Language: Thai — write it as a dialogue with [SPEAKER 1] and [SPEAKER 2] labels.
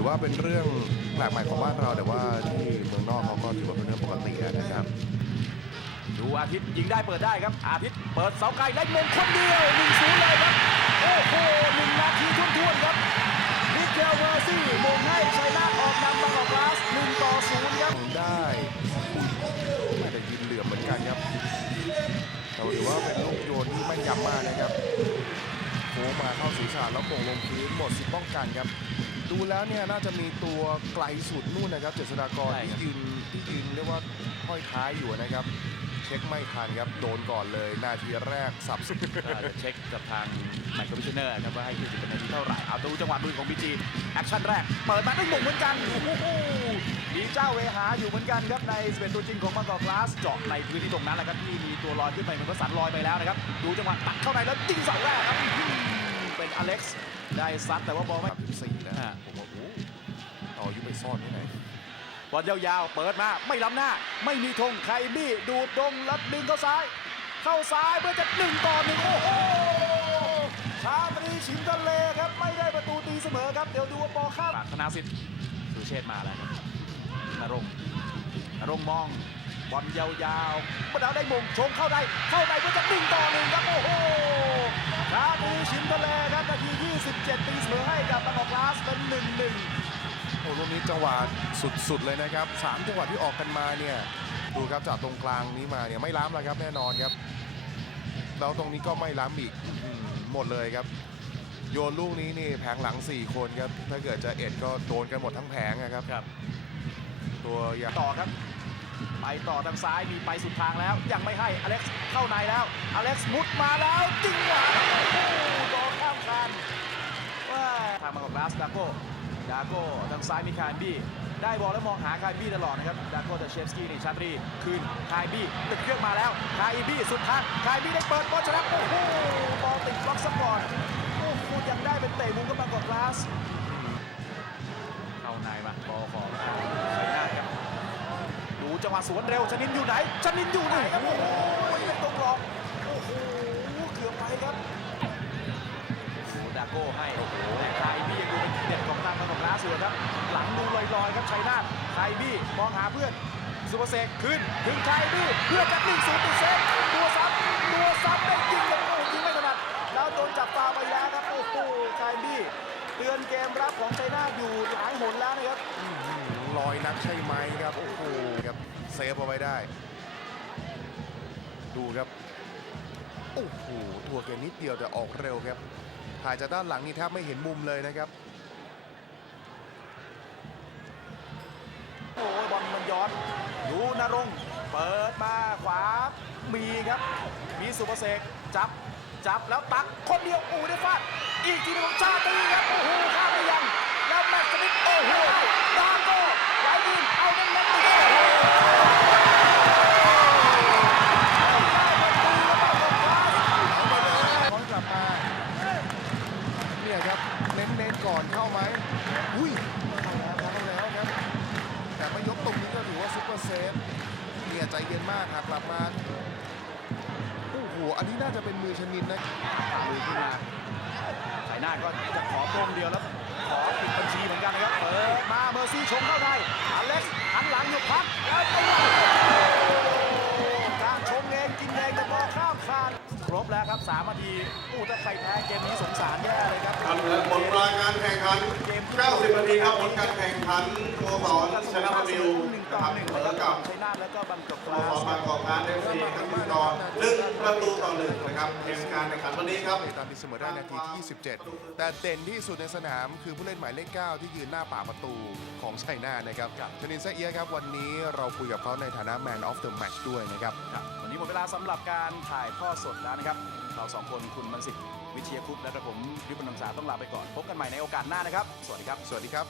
[SPEAKER 1] ถือว่าเป็นเรื่องแปลกใหม่ของบ้านเราแต่ว่าที่เมืองนอกเขาก็ถือว่าเป็นเรื่องปกตินะครับ
[SPEAKER 2] ดูอาทิตย์ยิงได้เปิดได้ครับ อาทิตย์เปิดเสาไกลได้มงคนเดียว1นศูนย์เลยครับ โอ้โหหนึ่งนาทีทุ่วนๆครับมิเกลเวอร์ซี่มงให้ชัยนาทออกนำบางกอกกลาส1ต่อ0ครับ
[SPEAKER 1] ได้อุ้ยไม่ได้ยินเหลือมเหมือนกันครับแต่ถือว่าเป็นลูกโยนที่ไม่นยำมากนะครับโค้งมาเข้าศีรษะแล้วโป่งลงพื้นหมดสิทธิ์ป้องกันครับ ดูแล้วเนี่ยน่าจะมีตัวไกลสุดนู่นนะครับ เจษฎากรใช่ครับที่ยืนที่ยืนเรียกว่าห้อยท้ายอยู่นะครับ เช็คไม่ทันครับโดนก่อนเลยนาทีแรกสับสุ
[SPEAKER 2] ด ก็จะเช็คกับทางแมตช์คอมมิชเนอร์ครับว่าให้คิวเป็นนาทีเท่าไหร่เอาดูจังหวะลุยของบีจีแอคชั่นแรก เปิดมาได้หมงเหมือนกันโอ้โหมีเจ้าเวหาอยู่เหมือนกันครับในสเปนตัวจริงของบางกอกกลาสเจาะในพื้นที่ตรงนั้นแหละครับที่มีตัวลอยขึ้นไปเหมือนกระสันลอยไปแล้วนะครับ ดูจังหวะตัดเข้าในแล้วยิงเสาแรกครับอื้อหือเป็นอเล็กซ์ได้ซัดแต่ว่าบอลไม่สี่นะ
[SPEAKER 1] อ่าผมว่าโอ้โซ่อนที่ไหน
[SPEAKER 2] บอลยาวๆ เปิดมา ไม่ล้ำหน้า ไม่มีธงใครบี้ดูดดงแล้วดึงเข้าซ้าย เข้าซ้ายเพื่อจะหนึ่งต่อหนึ่งโอ้โหชาตรีชิมทะเลครับ ไม่ได้ประตูตีเสมอครับ เดี๋ยวดูว่าปอข้ามธนาสิทธิ์สุเชษฐ์มาแล้วครับนรงค์นรงค์มองบอลยาวๆปดาวได้มงชงเข้าได้เข้าในเพื่อจะหนึ่งต่อหนึ่งครับโอ้โหชาตรีชิมทะเลครับนาที 27 ตีเสมอให้กับบางกอกกลาสเป็นหนึ่งหนึ่งโ
[SPEAKER 1] อ้ลูกนี้จังหวะสุดๆเลยนะครับสามจังหวะที่ออกกันมาเนี่ยดูครับจากตรงกลางนี้มาเนี่ยไม่ล้ำแล้วครับแน่นอนครับแล้วตรงนี้ก็ไม่ล้ำอีกอื้อหือหมดเลยครับ โยนลูกนี้นี่แผงหลัง 4 คนครับถ้าเกิดจะเอ็ดก็โดนกันหมดทั้งแผงนะครับครับ ตัวอย่าง
[SPEAKER 2] ต่อครับ ไปต่อทางซ้ายมีไปสุดทางแล้ว ยังไม่ให้อเล็กซ์เข้าในแล้วอเล็กซ์มุดมาแล้วจิงหวานโอ้โหโดนข้ามคานว่าทางมาของลาสดาโก้ ดาโก้ทางซ้ายมีคายบี้ได้บอลแล้วมองหาคายบี้ตลอดนะครับดาโก้แต่เชฟสกี้นี่ชาตรีคืนคายบี้ตึกเครื่องมาแล้วคายบี้สุดทางคายบี้ได้เปิดบอลชนะโอ้โหบอลติดบล็อกสปอร์ตโอ้โหยังได้เป็นเตะมุมกับบางกอกกลาส
[SPEAKER 1] เข้าในมาบอลของทางชัยนาครับ
[SPEAKER 2] ดูจังหวะสวนเร็วชนินอยู่ไหนชนินอยู่ไหนครับโอ้โหเป็นตรงกรอบ นาทบี้มองหาเพื่อนสุภเสกขึ้นถึงไคบี้เพื่อจะหนึ่งศูนย์ติดเซฟตัวซ้ำตัวซ้ำได้ยิงเลยโอ้ยิงไม่ถนัดแล้วโดนจับฟาวไปแล้วครับโอ้โหไคบี้เตือนเกมรับของชัยนาอยู่หลายหนแล้วนะครับ
[SPEAKER 1] ลอยนักใช่ไหมครับโอ้โหครับเซฟเอาไว้ได้ ดูครับโอ้โหตัวแกนิดเดียวแต่ออกเร็วครับถ่ายจากด้านหลังนี่แทบไม่เห็นมุมเลยนะครับ
[SPEAKER 2] โอ้ยบอลมันย้อนดูนรงเปิดมาขวา มีครับ มีสุภเสกจับ จับแล้วตักคนเดียวอูได้ฟาด อีกทีนึงของชาตรีครับ โอ้โหข้ามไปยัง แล้วแม็กซ์สมิธโอ้โหดานโก้ไหลยิงเอาเน้นเน้นๆติดโอ้โห
[SPEAKER 1] ได้ประตูแล้วบางกอกกลาส เอามาเลยย้อนกลับมาเนี่ยครับเน้นๆก่อนเข้าไหมอุ้ยเข้าแล้วเข้าแล้วครับ แต่ไม่ยกตรงนี้ก็ถือว่า ซุปเปอร์เซฟเนี่ยใจเย็นมากหากกลับมาโอ้โหอันนี้น่าจะเป็นมือชนินนะ
[SPEAKER 2] มือขึ้นมาสายหน้าก็จะขอตรงเดียวแล้ว ขอปิดบัญชีเหมือนกันนะครับเปิดมาเมอร์ซี่ชงเข้าในอเล็กซ์หันหลังอยู่พักแล้วตัวการชงเองกินเองแต่บอลข้ามคานครบแล้วครับ3นาทีอู้ถ้าใครแพ้เกมนี้สงสารแย่เลยครับ
[SPEAKER 3] ครับและผลรายการแข่งขัน90น ดีครับผลการแข่งขันโมสรชนะบิวนะครับเสมแล้วอก็กับ
[SPEAKER 2] ชัยนาทแล้วก็บอกสกโมลา
[SPEAKER 3] สรบางกอกการเอฟซีกับทีมต่อหนึ่ง ประตูต่อหนึ่งนะครับเกมการแข่งขันวันนี้ครับ
[SPEAKER 1] ตามที่เสมอได้นาทีที่ 27 แต่เด่นที่สุดในสนามคือผู้เล่นหมายเลข 9 ที่ยืนหน้าป่ากประตูของชัยนาทนะครับชนินเซเอียะครับ วันนี้เราคุยกับเขาในฐานะ Man of the Match ด้วยนะครับ
[SPEAKER 2] ครับ วันนี้หมดเวลาสำหรับการถ่ายทอดสดแล้วนะครับ เราสองคนคุณมันสิทธิ์วิเชียคุปและกระผมวิปนนท์สาต้องลาไปก่อน พบกันใหม่ในโอกาสหน้านะครับ สวัสดีครับ
[SPEAKER 1] สวัสดีครับ